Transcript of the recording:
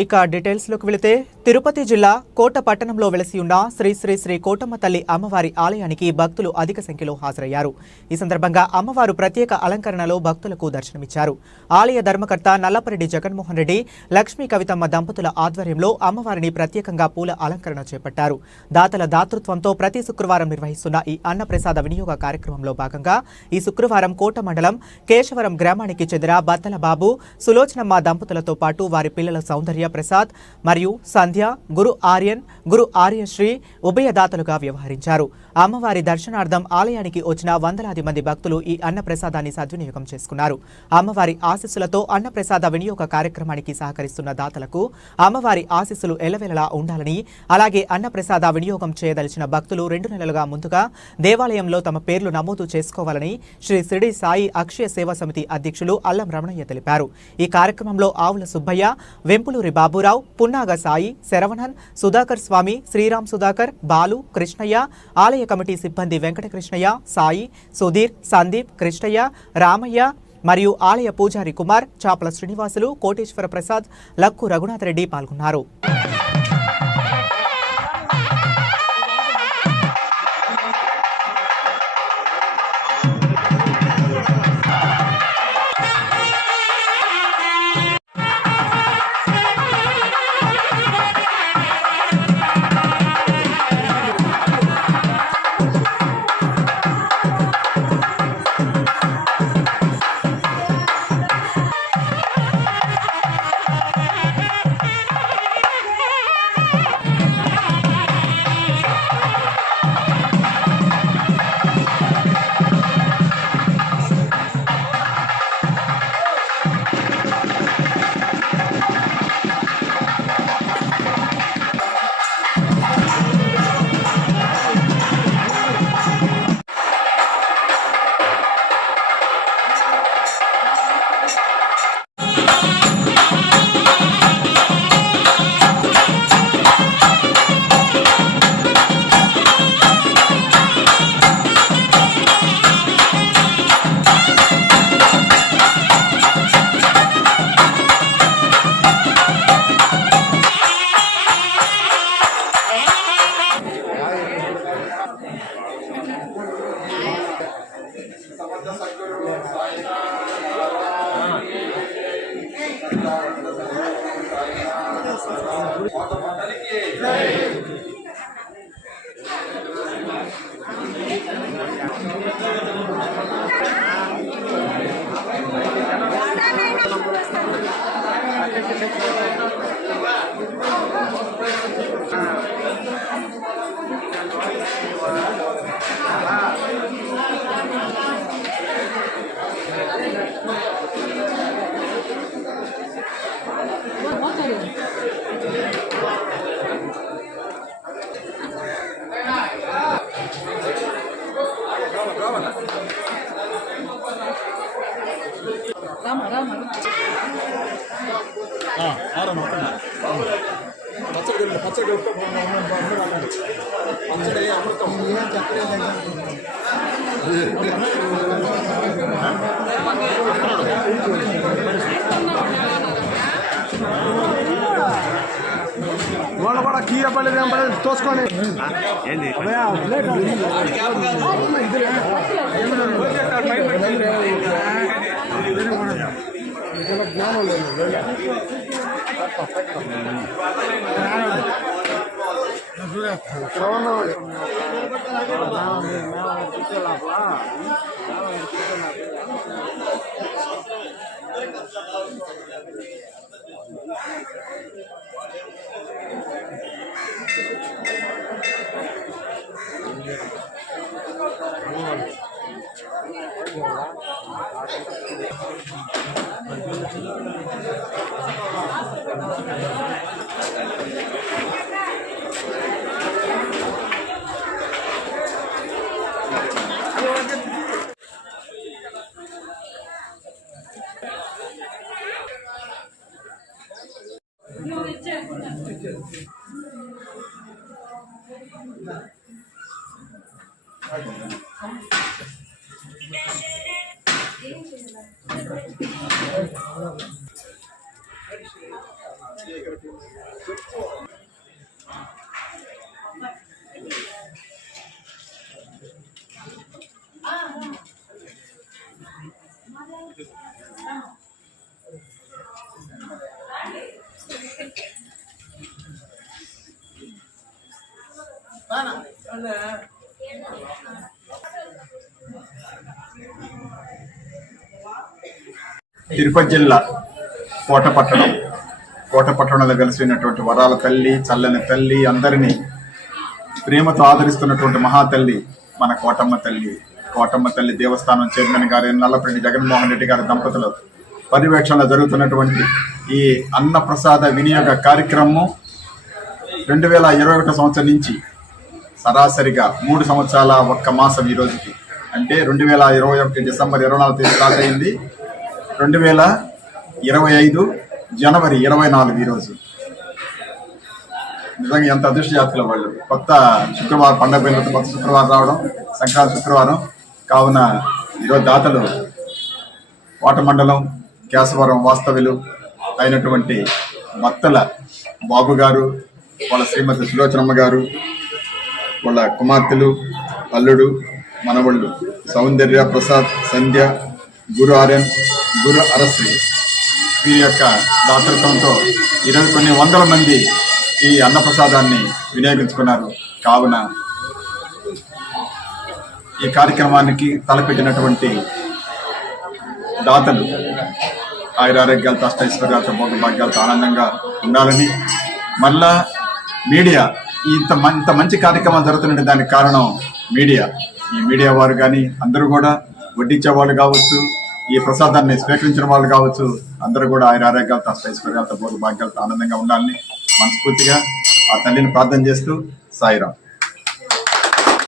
ఇక డీటెయిల్స్లోకి వెళితే తిరుపతి జిల్లా కోట పట్టణంలో వెలసి ఉన్న శ్రీ శ్రీ శ్రీ కోటమ్మ తల్లి అమ్మవారి ఆలయానికి భక్తులు అధిక సంఖ్యలో హాజరయ్యారు. ఈ సందర్భంగా అమ్మవారు ప్రత్యేక అలంకరణలో భక్తులకు దర్శనమిచ్చారు. ఆలయ ధర్మకర్త నల్లపరెడ్డి జగన్మోహన్ రెడ్డి, లక్ష్మీ కవితమ్మ దంపతుల ఆధ్వర్యంలో అమ్మవారిని ప్రత్యేకంగా పూల అలంకరణ చేపట్టారు. దాతల దాతృత్వంతో ప్రతి శుక్రవారం నిర్వహిస్తున్న ఈ అన్నప్రసాద వినియోగ కార్యక్రమంలో భాగంగా ఈ శుక్రవారం కోట మండలం కేశవరం గ్రామానికి చెందిన బత్తల బాబు, సులోచనమ్మ దంపతులతో పాటు వారి పిల్లల సౌందర్య ప్రసాద్ మరియు సంధ్య, గురు ఆర్యశ్రీ ఉభయదాతలుగా వ్యవహరించారు. అమ్మవారి దర్శనార్థం ఆలయానికి వచ్చిన వందలాది మంది భక్తులు ఈ అన్నప్రసాదాన్ని సద్వినియోగం చేసుకున్నారు. అమ్మవారి ఆశీస్సులతో అన్నప్రసాద వినియోగ కార్యక్రమానికి సహకరిస్తున్న దాతలకు అమ్మవారి ఆశీస్సులు ఎల్లవెల్లలా ఉండాలని, అలాగే అన్నప్రసాద వినియోగం చేయదలిచిన భక్తులు 2 నెలలుగా ముందుగా దేవాలయంలో తమ పేర్లు నమోదు చేసుకోవాలని శ్రీ షిరిడి సాయి అక్షయ సేవా సమితి అధ్యక్షులు అల్లం రమణయ్య తెలిపారు. ఈ కార్యక్రమంలో ఆవుల సుబ్బయ్య, వెంపులూరి బాబురావు, పున్నాగ సాయి, శరవణన్, సుధాకర్ స్వామి, శ్రీరామ్ సుధాకర్, బాలు, కృష్ణయ్య, ఆలయ కమిటీ సిబ్బంది వెంకటకృష్ణయ్య, సాయి, సుధీర్, సందీప్, కృష్ణయ్య, రామయ్య మరియు ఆలయ పూజారి కుమార్, చాపల శ్రీనివాసులు, కోటేశ్వర ప్రసాద్, లక్కు రఘునాథ్ రెడ్డి పాల్గొన్నారు. పచ్చడి అమృతం వాళ్ళ కూడా కీర పడేది ఏం పడేది తోసుకొని జ్ఞానం లేదు. తిరుపతి జిల్లా కోటపట్టణంలో వెలిసినటువంటి వరాల తల్లి, చల్లని తల్లి, అందరినీ ప్రేమతో ఆదరిస్తున్నటువంటి మహాతల్లి మన కోటమ్మ తల్లి దేవస్థానం చైర్మన్ గారి నల్లపరెడ్డి జగన్మోహన్ రెడ్డి గారి దంపతులు పర్యవేక్షణలో జరుగుతున్నటువంటి ఈ అన్నప్రసాద వినియోగ కార్యక్రమం 2021 సంవత్సరం నుంచి సరాసరిగా 3 సంవత్సరాల 1 మాసం ఈ రోజుకి, అంటే 2021 డిసెంబర్ 24 తేదీ స్టార్ట్ అయింది. 2025 జనవరి 24 ఈ రోజు. నిజంగా ఎంత అదృష్ట జాతకుల వాళ్ళు. కొత్త శుక్రవారం పండగ పోయిన కొత్త శుక్రవారం రావడం, సంక్రాంతి శుక్రవారం కావున ఈరోజు దాతలు కోట మండలం కేశవరం వాస్తవ్యులు అయినటువంటి మత్తల బాబు గారు, వాళ్ళ శ్రీమతి సులోచనమ్మ గారు, వాళ్ళ కుమార్తెలు, అల్లుడు, మనవళ్ళు సౌందర్య, ప్రసాద్, సంధ్య, గురు ఆర్యన్, గురు అరశ్రీ వీరి యొక్క దాతృత్వంతో ఈరోజు కొన్ని వందల మంది ఈ అన్నప్రసాదాన్ని వినియోగించుకున్నారు. కావున ఈ కార్యక్రమానికి తలపెట్టినటువంటి దాతలు ఆయురారోగ్యాలతో, అష్టైశ్వర్యాలతో, భోగ భాగ్యాలతో ఆనందంగా ఉండాలని, మళ్ళా మీడియా ఇంత మంచి కార్యక్రమాలు జరుగుతుంటే దానికి కారణం మీడియా. ఈ మీడియా వారు కానీ అందరూ కూడా వడ్డించే వాళ్ళు కావచ్చు, ఈ ప్రసాదాన్ని స్వీకరించిన వాళ్ళు కావచ్చు, అందరూ కూడా ఆయురారోగ్యాలతో, అష్టైశ్వర్యాలతో, భోగ భాగ్యాలతో ఆనందంగా ఉండాలని మనస్ఫూర్తిగా ఆ తల్లిని ప్రార్థన చేస్తూ సాయిరాం.